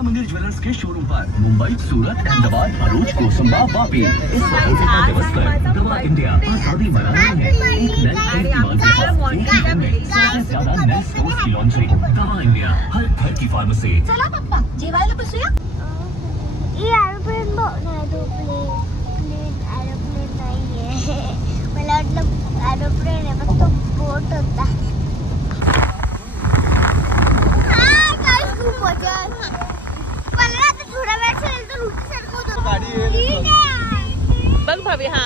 मंदिर ज्वेलर्स के शोरूम पर मुंबई, सूरत, अहमदाबाद, भरूच, कोसंबा, वापी। इस दिवस पर दवा इंडिया आजादी मना रही है। एक नई ज्यादा नए स्टोर्स की लॉन्चिंग। दवा इंडिया, हर घर की फार्मेसी। चला पप्पा जेवायला बसूया। एरोप्लेन नाहीये, मला वाटलं एरोप्लेन आहे पण तो बोट होता। खूप मजा मला आता थोडा वेळ असेल तर उठी सारखं बघ भाभी। हा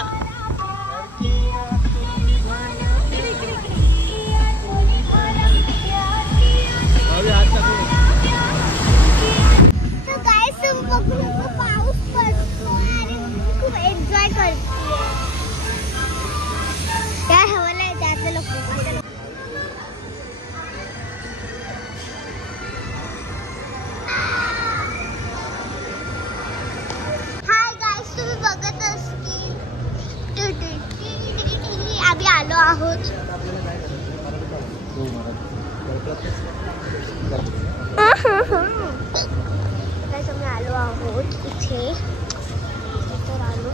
तो गाइस तुम बघू पाऊस पडतो आणि खूप एन्जॉय करते। काय हवलंय त्यातलं लोक आम्ही आलो आहोत। आम्ही आलो आहोत इथे तर आलो।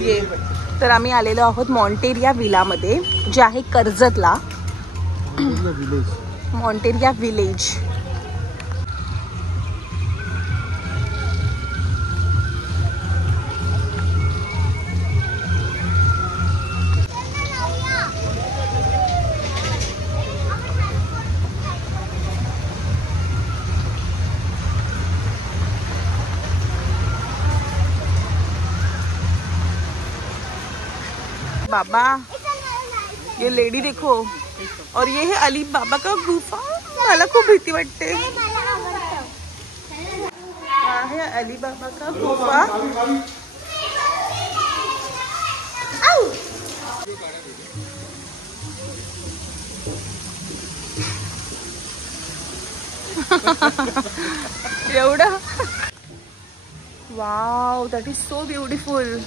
ये तर आम्ही आलेलो आहोत मॉन्टेरिया विला मध्ये, जे आहे कर्जतला। मॉन्टेरिया विलेज। बाबा ये लेडी देखो, और ये है अली बाबा का गुफा। मला खूप भीती वाटते। हा है अली बाबा का गुफा। एवढं wow, that is so beautiful.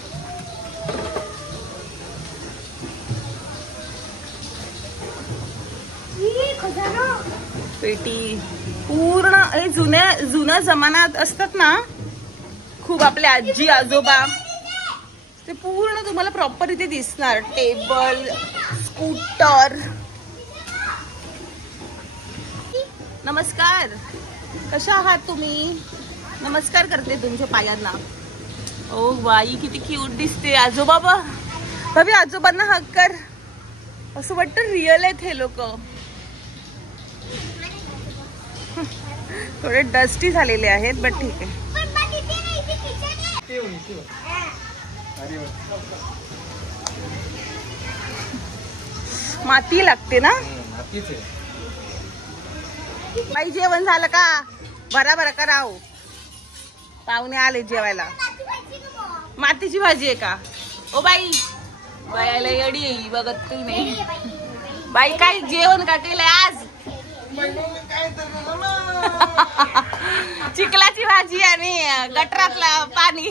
पेटी पूर्ण हे जुन्या जमान्यात असतात ना, खूप आपले आजी आजोबा, ते पूर्ण तुम्हाला प्रॉपर इथे दिसणार। Table, scooter. नमस्कार, कशा आहात तुम्ही? नमस्कार करते तुमच्या पायांना। ओ बाई किती क्यूट दिसते। आजोबा भाभी आजोबांना हक कर। असं वाटतं रिअल आहेत हे लोक। थोडे डस्टी झालेले आहेत बट ठीक आहे। माती लागते ना। बाई जेवण झालं का? भरा भरा कराव, पाहुणे आले जेवायला। मातीची भाजी आहे का? ओ बाई, बायाला येडी आहे बघत तू नाही। बाई काय जेवण का केलंय आज? चिखलाची भाजी आणि गटरातला पाणी।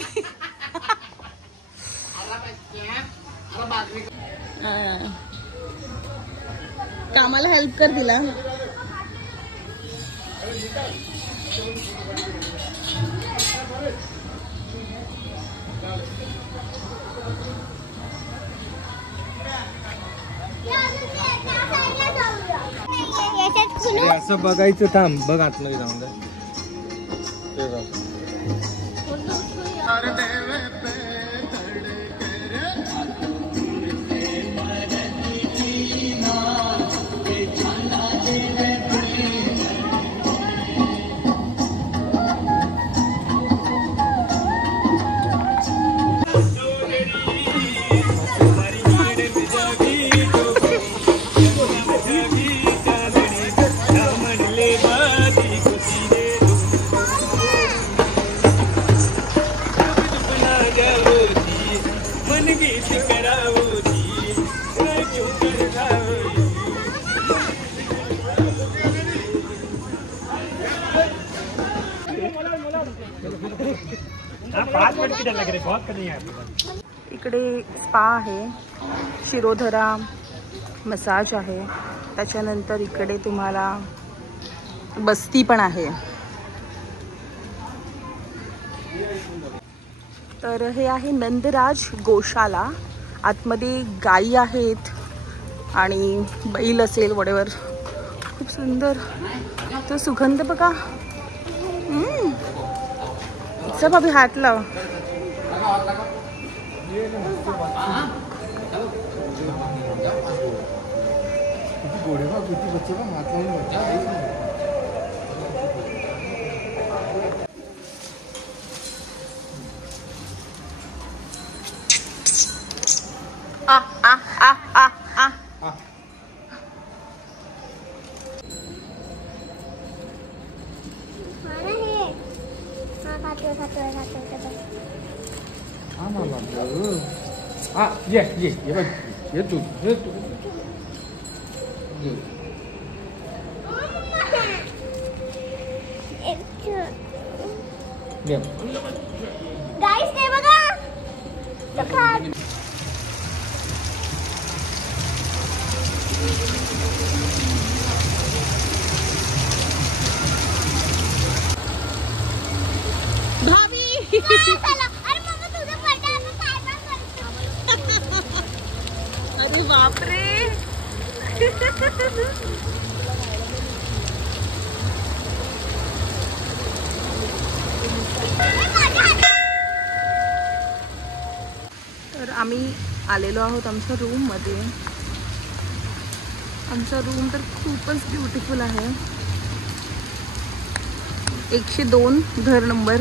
कामाला हेल्प कर तिला। असं बघायचं, थांब बघ आतमध्ये जाऊन दे। इकडे स्पा आहे, शिरोधरा मसाज आहे, त्याच्यानंतर इकडे तुम्हाला बस्ती पण आहे. तर हे आहे नंदराज गोशाला. आतमध्ये गायी आहेत आणि बैल असेल वडेवर. खूप सुंदर तो सुगंध बघा. सब अभी हात लाव. आ आ आ आ आ. गाइस ते बघा तो खा. भाभी अरे मम्मा तुझे पडला आपण काय पण करतो. अरे बापरे. तर आम्ही आलेलो आहोत आमच्या रूम मध्ये. आमचा रूम तर खूपच ब्युटिफुल आहे. 102 घर नंबर.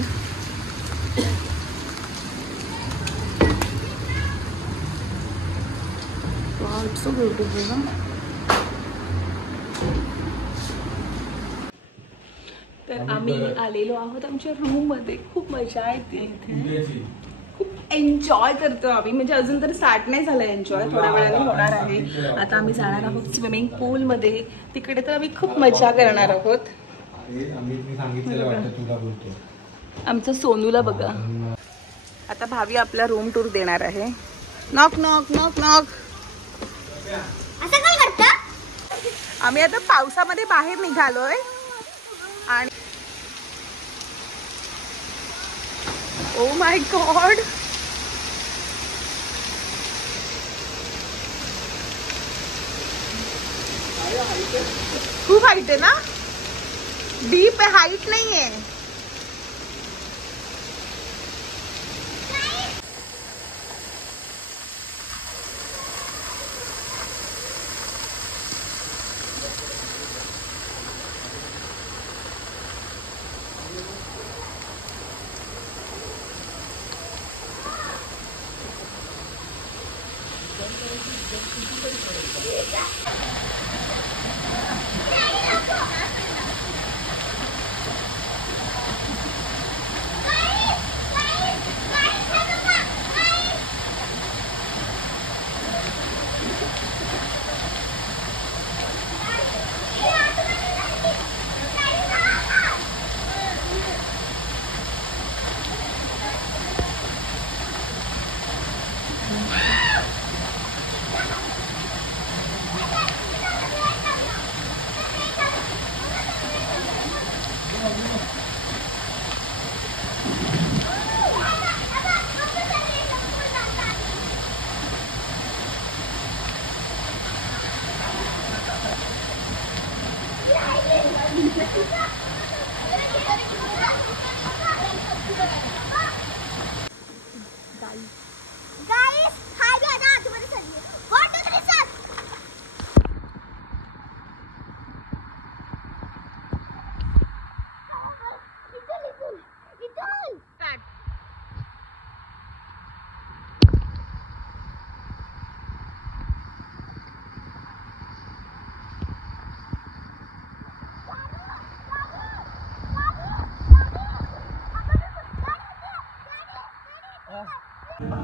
It's so beautiful. तर आम्ही आलेलो आहोत आमच्या रूम मध्ये. खूप मजा येते इथे. खूप एन्जॉय करतो आम्ही. म्हणजे अजून तर स्टार्ट नाही झालं एन्जॉय, थोड्या वेळाने होणार आहे. आता आम्ही जाणार आहोत स्विमिंग पूल मध्ये. तिकडे तर आम्ही खूप मजा करणार आहोत. आमचं सोनूला बघा. आता भावी आपला रूम टूर देणार आहे. Knock knock knock knock. असं काय करता? आम्ही आता पावसामध्ये बाहेर निघालोय आणि ओ माय गॉड, खूप हाईट आहे ना. डीप आहे, हाईट नाही आहे. गाइस हाय भी आता आजूबाजू चलिए 1 2 3 स्टार्ट. इथून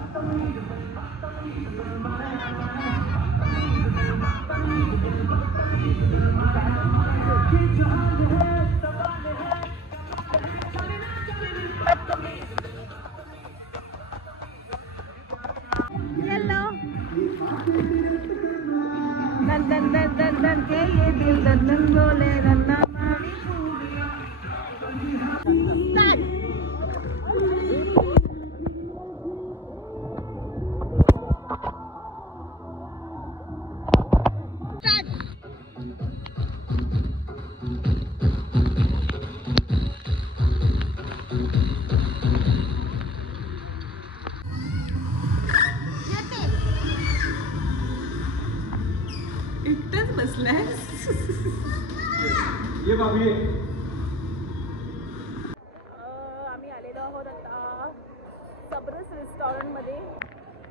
दन दन दन दन दन के ये दिल दन दन बोले नन्ना मारी फूलिया। एकटाच बसलाय आम्ही आलेलो आहोत आता सबरस रेस्टॉरंट मध्ये.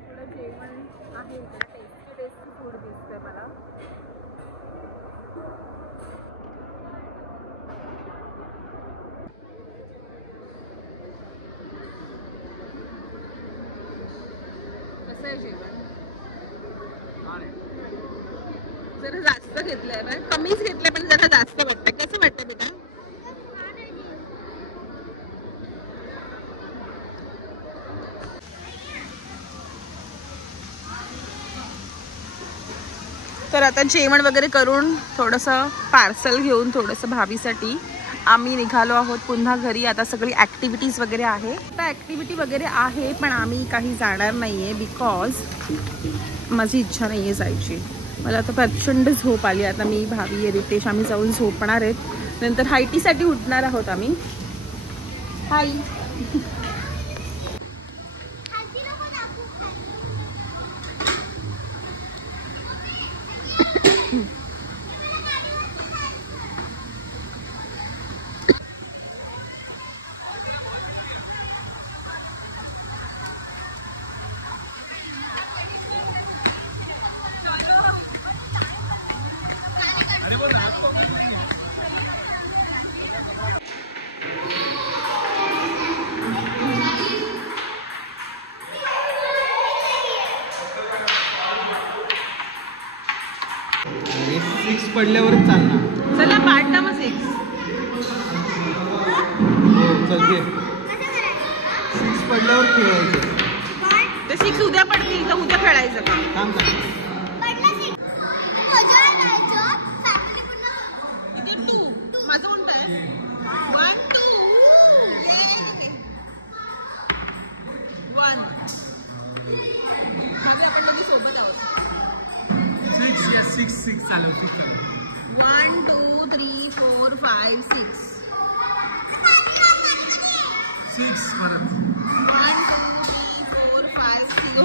थोडं जेवण आहे इकडे, टेस्टी फूड दिसतंय मला. कसं आहे जेवण? जरा जास्त घेतलंय ना, कमीच घेतलंय पण जरा जास्त वाटतं. कसं वाटतं बेटा? तर आता जेवण वगैरे करून थोडंसं पार्सल घेऊन थोडंसं भाभीसाठी आम्ही निघालो आहोत पुन्हा घरी. आता सगळी ॲक्टिव्हिटीज वगैरे आहे. आता ॲक्टिव्हिटी वगैरे आहे पण आम्ही काही जाणार नाही आहे बिकॉज माझी इच्छा नाही आहे जायची. मला आता प्रचंड झोप आली. आता मी भाभी रितेश आम्ही जाऊन झोपणार आहेत. नंतर हायटीसाठी उठणार आहोत आम्ही. हाय सिक्स पडल्यावरच चालणार. चला पार्ट नंबर 6. चल घे. 6 पडल्यावर खेळायचं. ते 6 उद्या पडतील तर उद्या खेळायचं का? थांब थांब. इथे 2 माझं कोणतं आहे? 1 2 1 मध्ये आपण दोघी सोबत आहोत. 6 चालव. 1 2 3 4 5 6 6 परत. 1 2 3 4 5 6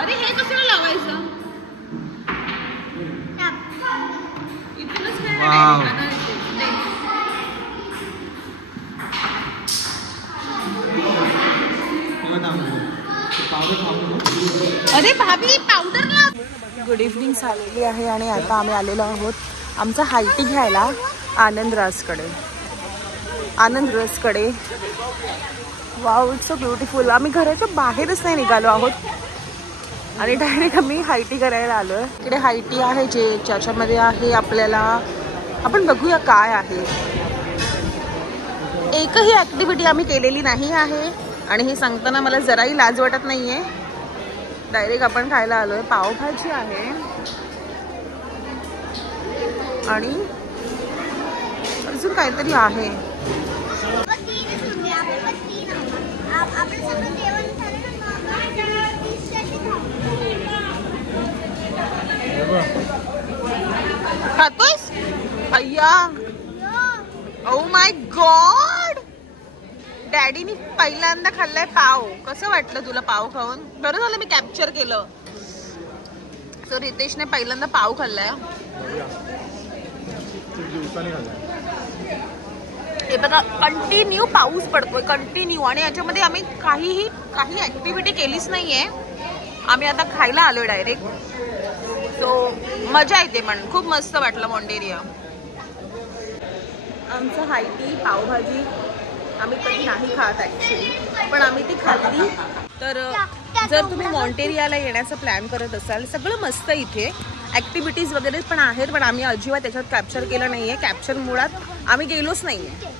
अरे हे कसं लावायचं? इथूनच वाव. अरे भाभी पावडर ला. गुड इव्हनिंग झालेली आहे आणि आता आम्ही आलेलो आहोत आमचा हायटी घ्यायला आनंद रसकडे. Wow it's so beautiful. आम्ही घराच्या बाहेरच नाही निघालो आहोत आणि डायरेक्ट आम्ही हायटी करायला आलोय. इकडे हायटी आहे ज्याच्यामध्ये आहे आपल्याला. आपण बघूया काय आहे. एकही ॲक्टिव्हिटी आम्ही केलेली नाही आहे आणि हे सांगताना मला जराही लाज वाटत नाहीये. डायरेक्ट आपण खायला आलोय. पावभाजी आहे आणि अजून काहीतरी आहे. खातोयस? अय्या ओ माय गॉड. डॅडीनी पहिल्यांदा खाल्लाय पाव. कसं वाटलं तुला पाव खाऊन? बरं झालं मी कॅप्चर केलं. सो रितेशने पहिल्यांदा पाव खाल्लाय. हे बघा कंटिन्यू पाऊस पडतोय कंटिन्यू आणि याच्यामध्ये आम्ही काही ऍक्टिव्हिटी केलीच नाहीये. आम्ही आता खायला आलोय डायरेक्ट. सो मजा येते. पण खूप मस्त वाटलं मोंडेरिया. आमचं हायटी पावभाजी आम्ही कधी नाही खात ॲक्च्युली पण आम्ही ती खाल्ली तर जर तुम्ही मॉन्टेरियाला येण्याचा प्लॅन करत असाल, सगळं मस्त इथे ॲक्टिव्हिटीज वगैरे पण आहेत, पण आम्ही अजिबात त्याच्यात कॅप्चर केलं नाही आहे. कॅप्चर मुळात आम्ही गेलोच नाही आहे.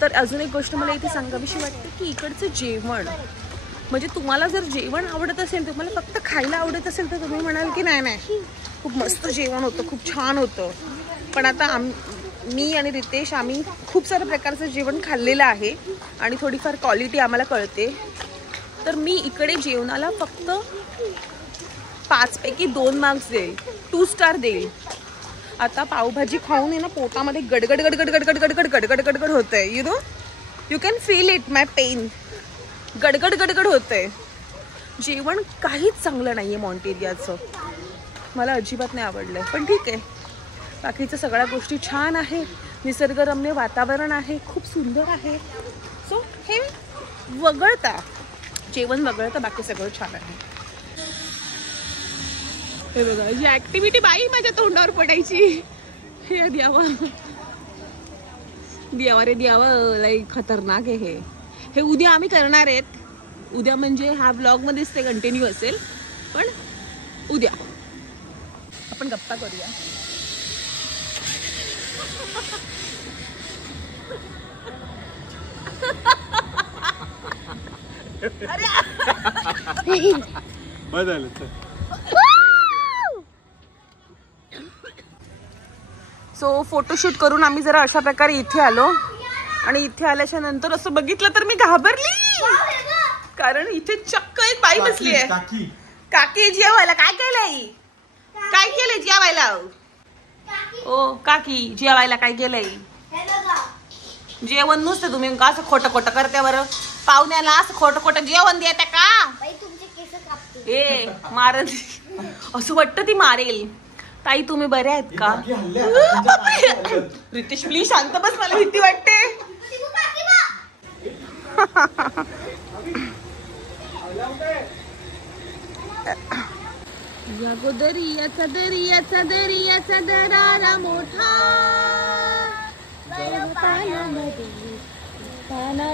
तर अजून एक गोष्ट मला इथे सांगावीशी वाटते की इकडचं जेवण, म्हणजे तुम्हाला जर जेवण आवडत असेल, तुम्हाला फक्त खायला आवडत असेल तर तुम्ही म्हणाल की नाही नाही खूप मस्त जेवण होतं, खूप छान होतं. पण आता मी आणि रितेश आम्ही खूप साऱ्या प्रकारचं जेवण खाल्लेलं आहे आणि थोडीफार क्वालिटी आम्हाला कळते. तर मी इकडे जेवणाला फक्त 5 पैकी 2 मार्क्स देईल, 2 स्टार देईल. आता पावभाजी खाऊन आहे ना पोटामध्ये गडगड गडगड गडगड गडगड गडगड गडगड होत आहे. You can feel it my pain. गडगड गडगड होत आहे. जेवण काहीच चांगलं नाही आहे मॉन्टेरियाचं, मला अजिबात नाही आवडलं. पण ठीक आहे, बाकीच्या सगळ्या गोष्टी छान आहे, निसर्गरम्य वातावरण आहे, खूप सुंदर आहे. सो हे वगळता, जेवण वगळता बाकी सगळं छान आहे. हे बघा जी ऍक्टिव्हिटी बाई माझ्या तोंडावर पडायची. हे द्यावा द्यावा रे द्यावा, लाईक खतरनाक आहे हे. उद्या आम्ही करणार आहेत. उद्या म्हणजे हा व्लॉगमध्येच ते कंटिन्यू असेल, पण उद्या आपण गप्पा करूया. बदल सो फोटोशूट करून आम्ही जरा अशा प्रकारे इथे आलो आणि इथे आल्याच्या नंतर असं बघितलं तर मी घाबरली, कारण इथे चक्क एक बाई बसली आहे. काकी जेवायला काय केलंय? काय केलंय जेवायला? ओ काकी जेवायला काय केलंय? जेवण नुसतं तुम्ही का असं खोटं खोटं करते बरं? पाहुण्याला असं खोटं खोटं जेवण देता का? ए मारन, असं वाटतं ती मारेल. ताई तुम्ही बरे आहेत का? रितेश प्लीज शांत बस, मला भीती वाटते. या दरियाचा दरियाचा दरियाचा दरारा मोठा,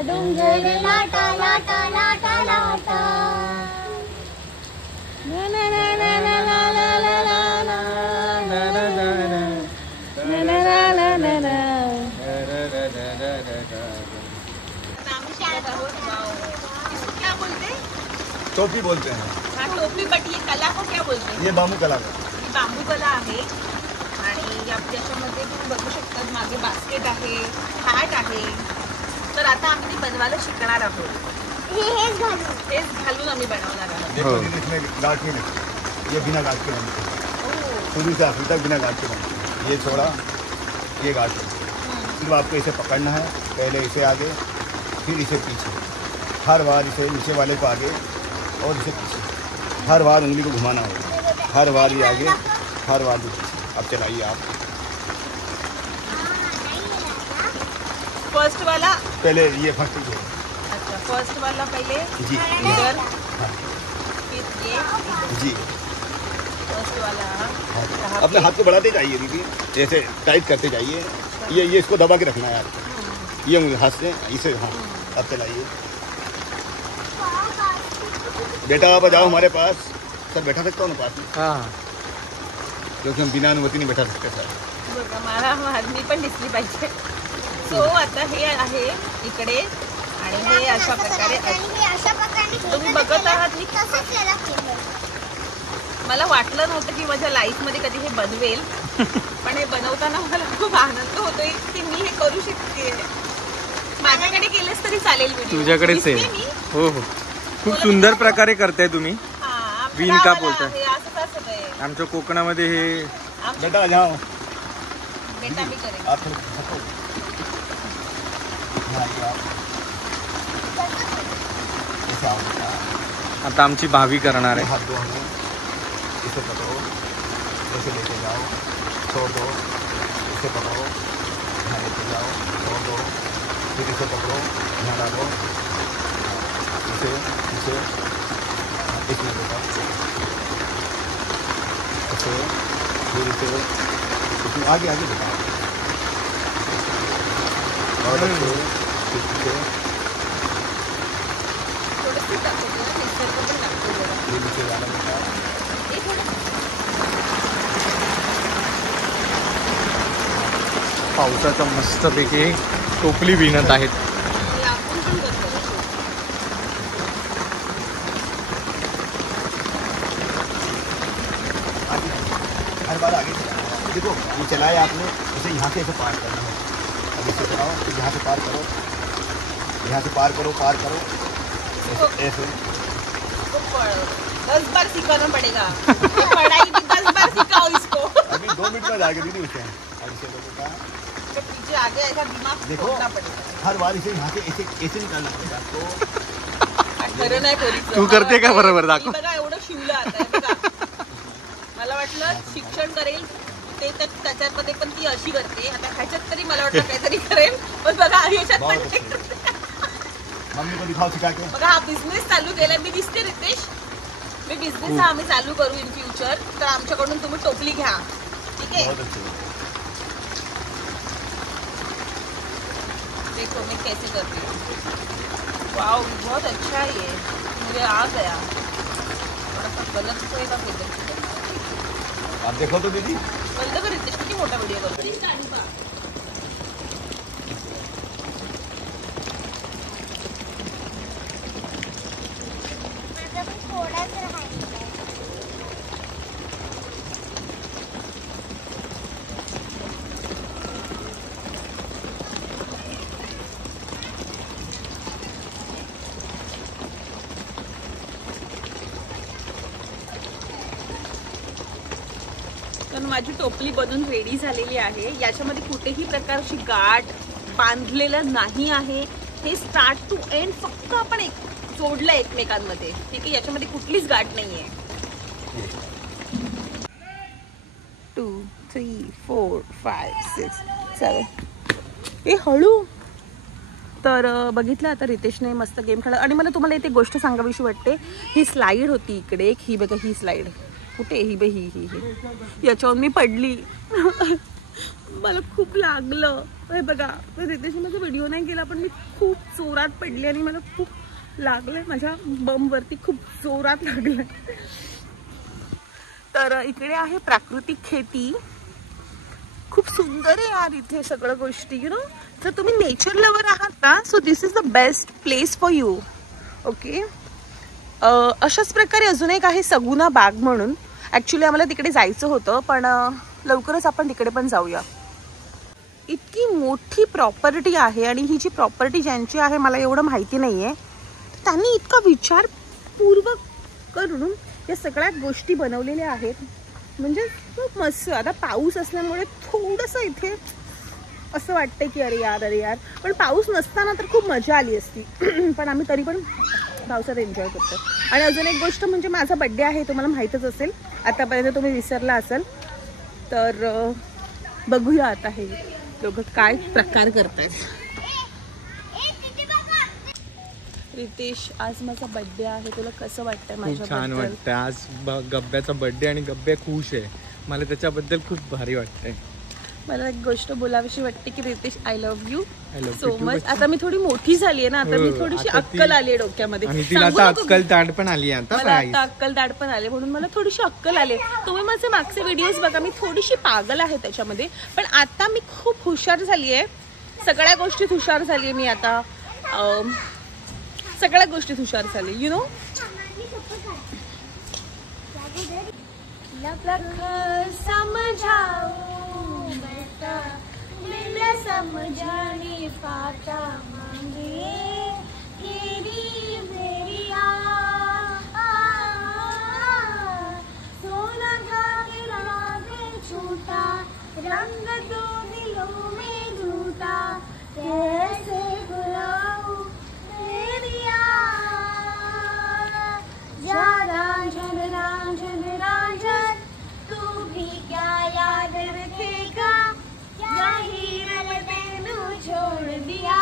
डोंगर लाटा लाटा लाटा लाटा. क्या बोलते? टोपी बोलते हैं. हाँ टोपी, बट ये कला को क्या बोलते हैं? ये बांबू कला का. ही बांबू कला आहे आणि याच्यामध्ये तुम्ही बघू शकता मागे बास्केट आहे, हॅट आहे. तर आता आम्ही ती बनवायला शिकणार आहोत. हेच घालून आम्ही बनवणार आहोत. देखो इसमें गांठ नहीं लगती, ये बिना गांठ के बनते हैं. शुरू से आखिर तक बिना गांठ के बनते हैं. ये छोड़ा, ये गांठ. सिर्फ आपको इसे पकड़ना है, पहले इसे आगे फिर इसे पीछे. हर बार इसे नीचे वाले को आगे और इसे पीछे. हर बार उंगली को घुमाना होगा. हर बार ये आगे, हर बार ये पीछे. अब चलाइए आप. फर्स्ट वाला पहले ये फर्स्ट है. अच्छा फर्स्ट वाला पहले जी इधर, फिर ये जी. फर्स्ट वाला अपने हाथ को बढ़ाते जाइए दीदी, ऐसे टाइट करते जाइए. ये इसको दबा के रखना है आपको. ये हाथ से इसे. हाँ अब चलाइए. बेटा आप आ जाओ हमारे पास. सर बैठा सकता हूँ ना पास में? हाँ, क्योंकि हम बिना अनुमति नहीं बैठा सकते सर. बघा मला मारणी पण दिसली पाहिजे. सो आता हे आहे इकडे आणि हे अशा प्रकारे तुम्ही बघत आहात. मी मला वाटलं नव्हतं की माझ्या लाईफमध्ये कधी हे बनवेल, पण हे बनवताना मला खूप आनंद होतोय की मी हे करू शकते. माझ्याकडे केलेस तरी चालेल. तुझ्याकडेच आहे. हो हो, खूप सुंदर प्रकारे करताय तुम्ही. विण का बोलताय? आमच्या कोकणामध्ये हे बेटा आ जाओ. बेटा मी करेन. आप आता आमची भावी करणार आहे. हाथ दो हमें. इसे पकड़ो, ऐसे लेके जाओ, छोड़ दो. इसे पकड़ो, यहाँ लेके जाओ, छोड़ दो. फिर इसे पकड़ो, यहाँ डालो. इसे इसमें देखो, इसे फिर इसे इसमें आगे देखा. और व्यवस्थित दाखवते ना, निसर्ग पण दाखवतो जरा. ये नीचे जाना बेटा. हे थोडं पावसाचा मस्तपैकी टोपली विणत आहेत. लांबून पण करतो ना शो. हर बार आगे चलाना है. देखो ये चलाया आपने, इसे यहाँ से ऐसे पार करना है. अब इसे चलाओ, फिर यहाँ से पार करो, यहाँ से पार करो, ऐसे. इसको 10 बार सिखाना पड़ेगा. ये पढ़ाई भी 10 बार सिखाओ इसको. अभी 2 मिनट में आगे दीदी उसे. अब इसे लोगों का तो पीछे आगे ऐसा दिमाग देखो. छोड़ना पड़ेगा. हर बार इसे यहाँ से ऐसे निकालना पड़ेगा आपको. खरं नाही पोरीचं. तू करते का बरोबर? दाखव. मी बघा एवढं शिवलं आता हे बघा. मला वाटलं शिक्षण करेल ते त्याच्यामध्ये पण ती अशी करते. आता ह्याच्यात तरी मला वाटलं काहीतरी करेल, पण बघा ह्याच्यात पण बहुत अच्छे. मम्मी को दिखाओ सिखा के. बघा हा बिझनेस चालू केलाय. मी दिसते रितेश, मी बिझनेस हा आम्ही चालू करू इन फ्युचर. तर आमच्याकडून तुम्ही टोपली घ्या, ठीक आहे? बहुत अच्छे. देखो मैं कैसे करती हूँ. वाओ बहुत अच्छा है ये, मुझे आ गया. थोड़ा सा गलत होएगा फिर. आप देखो तो दीदी. बंद कर रितेश, किती मोठा व्हिडिओ करतो. माझं पण थोडाच राहिलं. तर माझी टोपली बनून रेडी झालेली आहे. याच्यामध्ये कुठेही प्रकारची गाठ बांधलेलं नाही आहे. हे स्टार्ट टू एंड फक्त आपण जोडलं एकमेकांमध्ये, ठीक आहे? याच्यामध्ये कुठलीच गाठ नाहीये. 2 3 4 5 6 7. हे हळू. तर बघितलं आता रितेशने मस्त गेम खेळला. आणि मला तुम्हाला इथे गोष्ट सांगावीशी वाटते. ही स्लाईड होती इकडे एक. ही बघा ही स्लाईड कुठे ही बे ही याच्यावर मी पडली. मला खूप लागलं. हे बघा रितेशने माझा व्हिडिओ नाही केला, पण मी खूप जोरात पडली आणि मला खूप लागलंय. माझ्या बमवरती खूप जोरात लागलं. तर इकडे आहे प्राकृतिक खेती. खूप सुंदर आहे यार इथे सगळं गोष्टी. यु नो, जर तुम्ही नेचर लवर आहात ना, so this is the best place for you. Okay. अशाच प्रकारे अजून एक आहे सगुना बाग म्हणून. ॲक्च्युली आम्हाला तिकडे जायचं होतं, पण लवकरच आपण तिकडे पण जाऊया. इतकी मोठी प्रॉपर्टी आहे आणि ही जी प्रॉपर्टी ज्यांची आहे मला एवढं माहिती नाही आहे. त्यांनी इतका विचारपूर्वक करून या सगळ्या गोष्टी बनवलेल्या आहेत. म्हणजे खूप मस्त. आता पाऊस असल्यामुळे थोडंसं इथे असं वाटतं की अरे यार, पण पाऊस नसताना तर खूप मजा आली असती. पण आम्ही तरी पण पावसात एन्जॉय करतो. आणि अजून एक गोष्ट म्हणजे माझा बड्डे आहे, तुम्हाला माहीतच असेल. आतापर्यंत तुम्ही विसरला असाल तर बघूया आता हे लोक काय प्रकार करतायत. रितेश, आज माझा बड्डे आहे, तुला कसं वाटतंय? खूप छान वाटतंय. आज गब्ब्याचा बड्डे आणि गब्ब्या खुश आहे. मला त्याच्याबद्दल खूप भारी वाटतंय. मला एक गोष्ट बोलावीशी वाटते की Ritesh, I love you so much. आता मी थोडी मोठी झाली आहे ना, आता मी थोडीशी अक्कल आली आहे डोक्यामध्ये. अक्कल दाढ पण आली आहे मला आता अक्कल दाढ पण आले, म्हणून मला थोडीशी अक्कल आली. तुम्ही माझे मागचे व्हिडिओज बघा, मी थोडीशी पागल आहे त्याच्यामध्ये, पण आता मी खूप हुशार झाली आहे. सगळ्या गोष्टीत हुशार झाली आहे मी आता. सगळ्या गोष्टीत हुशार झाली. यु नो, समझाने पाता मांगे तेरी मेरी सोना था रागे छूटा रंग दो दिलों में झूठा कैसे बुलाऊं तेरी जा रांझन रांझन रांझन तू भी क्या याद रखेगा छोड़ दिया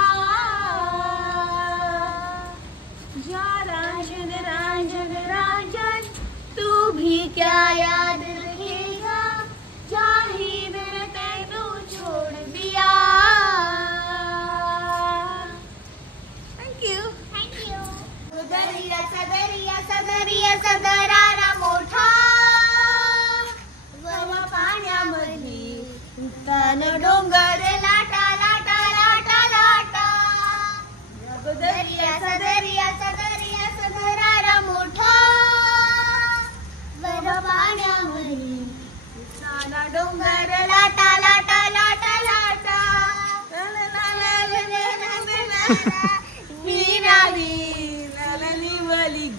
जा रांझन रांझन रांझन तू भी क्या याद रखेगा जाही मैंने तेनू छोड़ दिया. Thank you. दर्याचा दरारा मोठा पाण्यामध्ये तन डोंगर लाटा लाटा लाटा लाटा दर्याचा दर्याचा दर्याचा दरारा मोठा पाण्यामध्ये तन डोंगर लाटा लाटा लाटा लाटा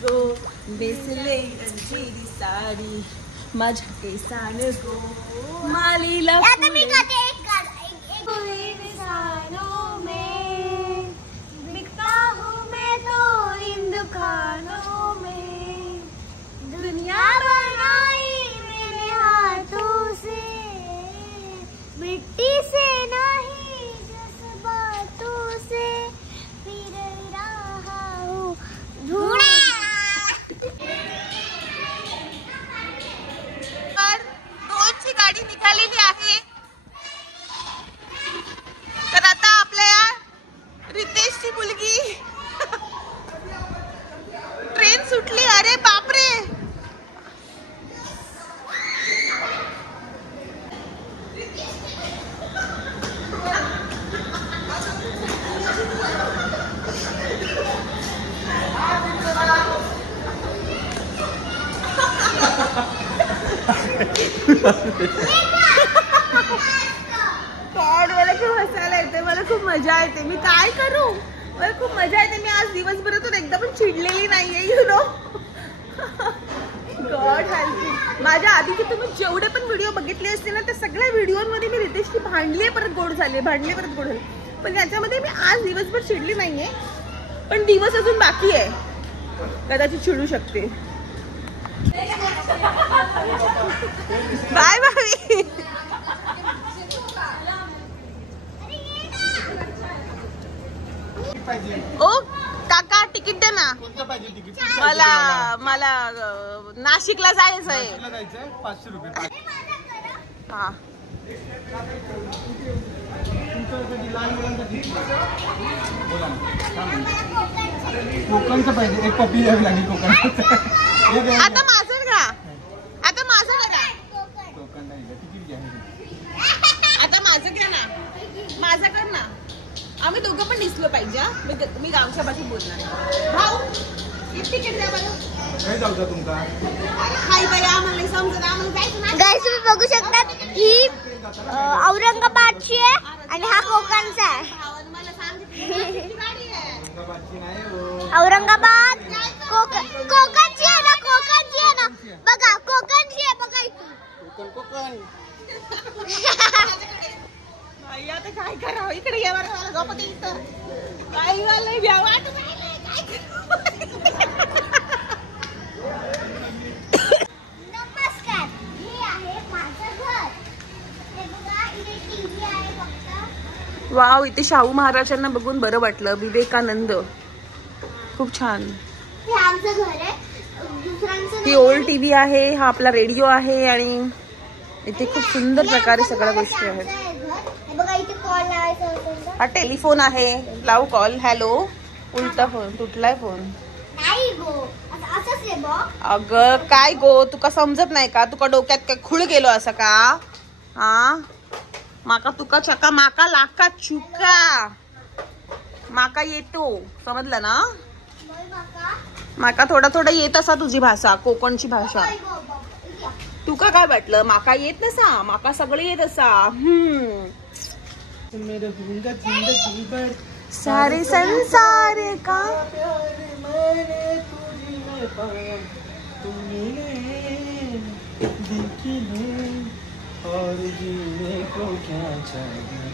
गो बेसले अंजिरी साडी माझ्या केसान गो मालीला बिकता हूँ मैं तो इन दुकानों में दुनिया बनाई मेरे हाथों से मिट्टी से नहीं जज्बातों से फिर रहा हूँ ढूंढा। रोजची गाडी निघालेली आहे तर आता आपल्या रितेशची मुलगी ट्रेन सुटली. अरे बापरे गॉड मला खूप हसायला येते. मला खूप मजा येते. मी काय करू मला खूप मजा येते. मी आज दिवसभरातून एकदा पण चिडलेली नाहीये यु नो. God help. माझ्या आधीचे तुम्ही जेवढे पण व्हिडिओ बघितले असतील ना त्या सगळ्या व्हिडिओमध्ये मी रितेशची भांडले परत गोड झाले भांडले परत गोड झाले. पण याच्यामध्ये मी आज दिवसभर चिडली नाहीये. पण दिवस अजून बाकी आहे कदाचित चिडू शकते. Bye bye. ओ काका तिकीट दे ना. मला नाशिकला जायचं आहे. 500 रुपये. हा कोकणचं पाहिजे. एक पपी द्यावी लागेल कोकण. आता माझं का आता माझं करा. आता माझं घ्या ना. माझं कर ना. आम्ही दोघं पण दिसलो पाहिजे. मी गावच्या बाजू बोलणार. भाऊ तिकीट द्या बरं. काय जाऊ तुमचा हाय बाई आम्हाला समजत आम्हाला जायचं ना. गाइस तुम्ही बघू शकता ही औरंगाबादची आहे आणि हा कोकणचा आहे. भावानं मला सांगितलं गाडी आहे. औरंगाबाद कोकणची आहे ना. कोकणची आहे ना. बघा कोकणची आहे. बघा इथून कोकण. आता काय करावं. इकडे या बरं. मला झोपत इथं काही नाही भ्या वाटत नाही. नमस्कार. हे आहे माझं घर. हे बघा इथे टीव्ही आहे फक्त. वाव इथे शाहू महाराजांना बघून बरं वाटलं. विवेकानंद खूप छान. हे आमचं घर आहे. दुसऱ्यांचं ही ओल्ड टीव्ही आहे. हा आपला रेडिओ आहे आणि इथे खूप सुंदर प्रकारे सगळ्या गोष्टी आहेत. बघा इथे कॉल लावायचा होता. हा टेलिफोन आहे. लावू कॉल. हॅलो. उलटा फोन तुटलाय फोन. नाही गो असंच आहे बघ. अगं काय गो तुका समजत नाही का. तुका डोक्यात काय खुळ गेलो असं का. हा माका तुका चका माका लाका चुका माका येतो समजलं ना. माका थोडा थोडा येत असा तुझी भाषा कोकणची भाषा. तुका काय वाटलं माका येत नसा. माका सगळे येत असा. सारे संसार का और जीने को क्या चाहिए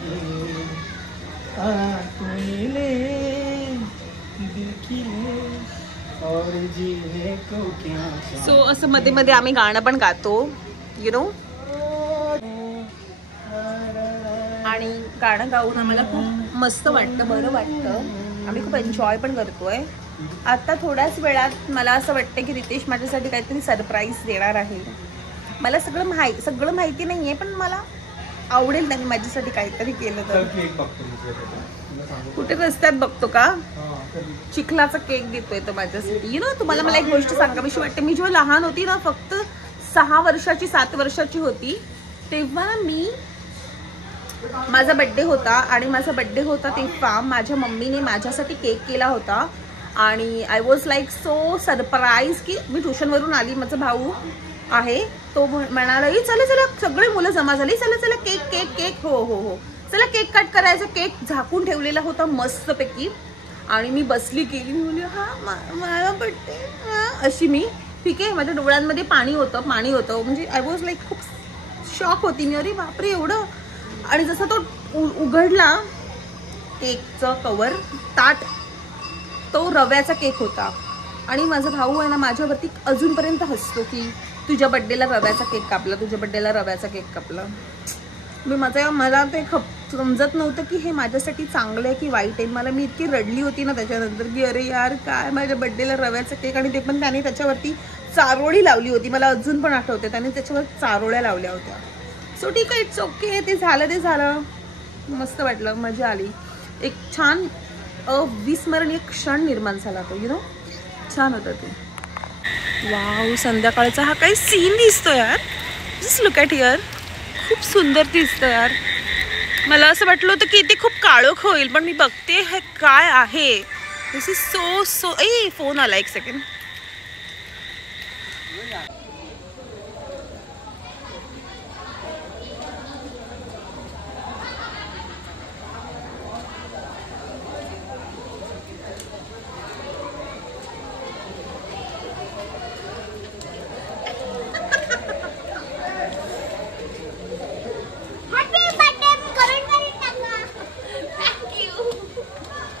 और जीने को क्या चाहिए. सो असं मध्ये मध्ये आम्ही गाणं पण गातो यु नो. आणि गाणं गाऊन आम्हाला खूप मस्त वाटतं बरं वाटतं. आम्ही खूप एन्जॉय पण करतोय. आता थोड्याच वेळात मला असं वाटतं की रितेश माझ्यासाठी काहीतरी सरप्राईज देणार आहे. मला सगळं माहिती नाहीये पण मला आवडेल त्यांनी माझ्यासाठी काहीतरी केलं तर. कुठे रस्त्यात बघतो का. चिखलाचा केक देतोय तो माझ्यासाठी. तुम्हाला मला एक गोष्ट सांगावीशी वाटते. मी जेव्हा लहान होती ना, फक्त 6 वर्षाची 7 वर्षाची होती, तेव्हा माझा बड्डे होता आणि माझा बड्डे होता तेव्हा माझ्या मम्मीने माझ्यासाठी केक केला होता आणि I was like so surprise की मी ट्युशनवरून आली, माझा भाऊ आहे तो म्हणाला चला चला, सगळे मुलं जमा झाली, चला चला केक केक केक, हो हो हो चला केक कट करायचं. केक झाकून ठेवलेला होता मस्तपैकी आणि मी बसली केली, मी बोलली हा माझा बड्डे अशी मी, ठीक आहे. माझ्या डोळ्यांमध्ये पाणी होतं म्हणजे आय वॉज लाईक खूप शॉक होती मी, अरे बापरे एवढं. आणि जसं तो उघडला केकचं कवर ताट, तो रव्याचा केक होता आणि माझा भाऊ आहे ना माझ्यावरती अजूनपर्यंत हसतो की तुझ्या बड्डेला रव्याचा केक कापला, तुझ्या बड्डेला रव्याचा केक कापला. मला ते समजत नव्हतं की हे माझ्यासाठी चांगलं आहे की वाईट आहे. मी इतकी रडली होती ना त्याच्यानंतर की अरे यार काय माझ्या बड्डेला रव्याचा केक, आणि ते पण त्याने त्याच्यावरती चारोळी लावली होती. मला अजून पण आठवते त्याने त्याच्यावर चारोळ्या लावल्या होत्या. सो ठीक आहे, इट्स ओके, ते झालं. मस्त वाटलं, मजा आली. एक छान अविस्मरणीय क्षण निर्माण झाला तो, छान होता तो. वाव, संध्याकाळचा हा काही सीन दिसतो यार. जस्ट लुक ॲट हिअर, खूप सुंदर दिसतं यार. मला असं वाटलं होतं की इथे खूप काळोख होईल, पण मी बघते हे काय आहे. दिस इज सो फोन आला, एक सेकंड.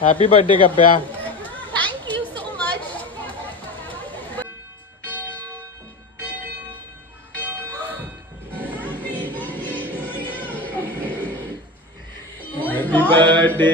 हॅपी बर्थडे गप्प्या. Thank you so much. Happy birthday.